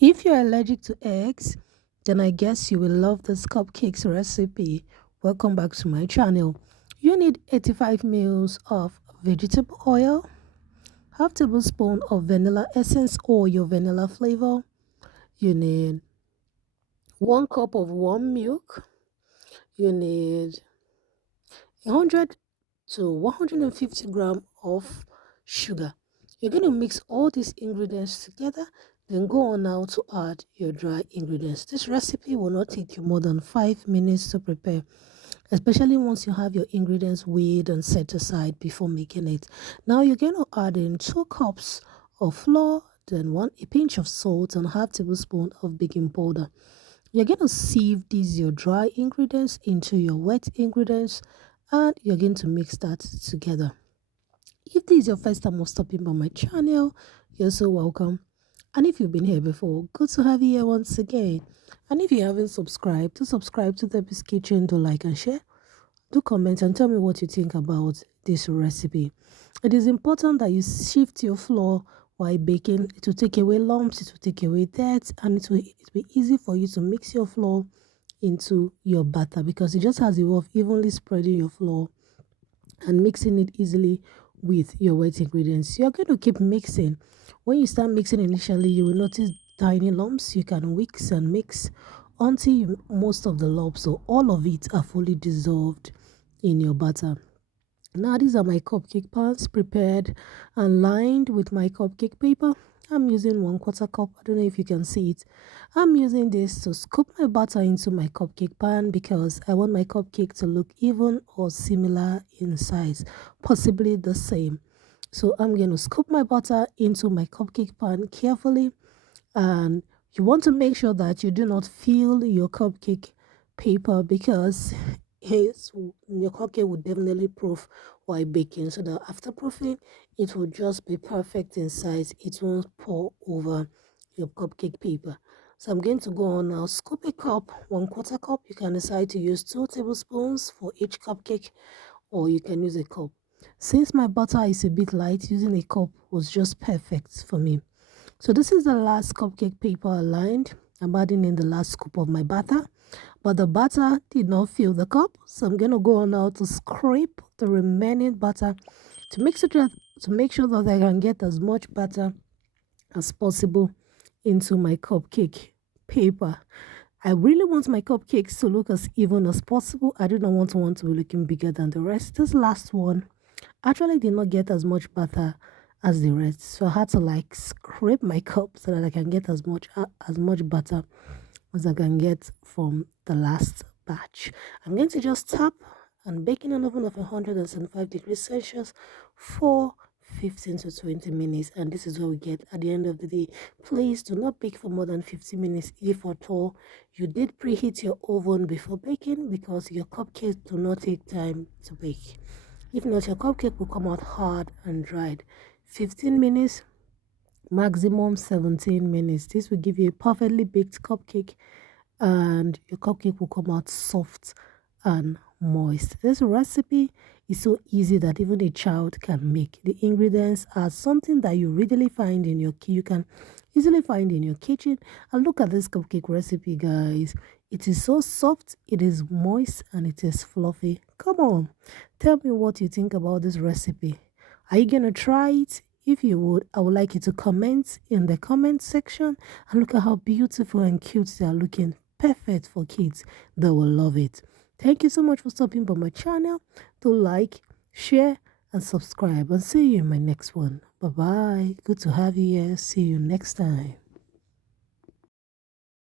If you're allergic to eggs, then I guess you will love this cupcakes recipe. Welcome back to my channel. You need 85 ml of vegetable oil, half tablespoon of vanilla essence or your vanilla flavor. You need 1 cup of warm milk. You need 100 to 150 gram of sugar. You're going to mix all these ingredients together, then go on now to add your dry ingredients. This recipe will not take you more than 5 minutes to prepare, especially once you have your ingredients weighed and set aside before making it. Now you're going to add in 2 cups of flour, then a pinch of salt and half tablespoon of baking powder. You're going to sieve these your dry ingredients into your wet ingredients, and you're going to mix that together. If this is your first time of stopping by my channel, you're so welcome. And if you've been here before, good to have you here once again. And if you haven't subscribed, do subscribe to Debbie's Kitchen, do like and share. Do comment and tell me what you think about this recipe. It is important that you shift your flour while baking. It will take away lumps, it will take away dirt, and it will be easy for you to mix your flour into your batter, because it just has a way of evenly spreading your flour and mixing it easily with your wet ingredients. You're going to keep mixing. When you start mixing initially, you will notice tiny lumps. You can mix and mix until most of the lumps or all of it are fully dissolved in your batter. Now these are my cupcake pans prepared and lined with my cupcake paper. I'm using 1/4 cup. I don't know if you can see it. I'm using this to scoop my batter into my cupcake pan because I want my cupcake to look even or similar in size, possibly the same. So I'm going to scoop my butter into my cupcake pan carefully, and you want to make sure that you do not fill your cupcake paper, because your cupcake will definitely proof while baking, so that after proofing it will just be perfect in size. It won't pour over your cupcake paper. So I'm going to go on now. Scoop a cup, 1/4 cup. You can decide to use 2 tablespoons for each cupcake, or you can use a cup. Since my butter is a bit light, using a cup was just perfect for me. So this is the last cupcake paper aligned. I'm adding in the last scoop of my batter, but the batter did not fill the cup, so I'm going to go on now to scrape the remaining butter to make sure that I can get as much butter as possible into my cupcake paper. I really want my cupcakes to look as even as possible. I do not want one to be looking bigger than the rest. This last one actually did not get as much butter as the rest, so I had to like scrape my cup so that I can get as much butter as I can get from the last batch. I'm going to just tap and bake in an oven of 175 degrees Celsius for 15 to 20 minutes, and this is what we get at the end of the day. Please do not bake for more than 15 minutes if at all you did preheat your oven before baking, because your cupcakes do not take time to bake. If not, your cupcake will come out hard and dried. 15 minutes, maximum 17 minutes. This will give you a perfectly baked cupcake, and your cupcake will come out soft and moist. This recipe is so easy that even a child can make. The ingredients are something that you readily find in your you can easily find in your kitchen. And look at this cupcake recipe, guys. It is so soft, it is moist, and it is fluffy. Come on, tell me what you think about this recipe. Are you gonna try it? If you would, I would like you to comment in the comment section, and look at how beautiful and cute they are looking. Perfect for kids. They will love it. Thank you so much for stopping by my channel. Do like, share, and subscribe, and see you in my next one. Bye bye. Good to have you here. See you next time.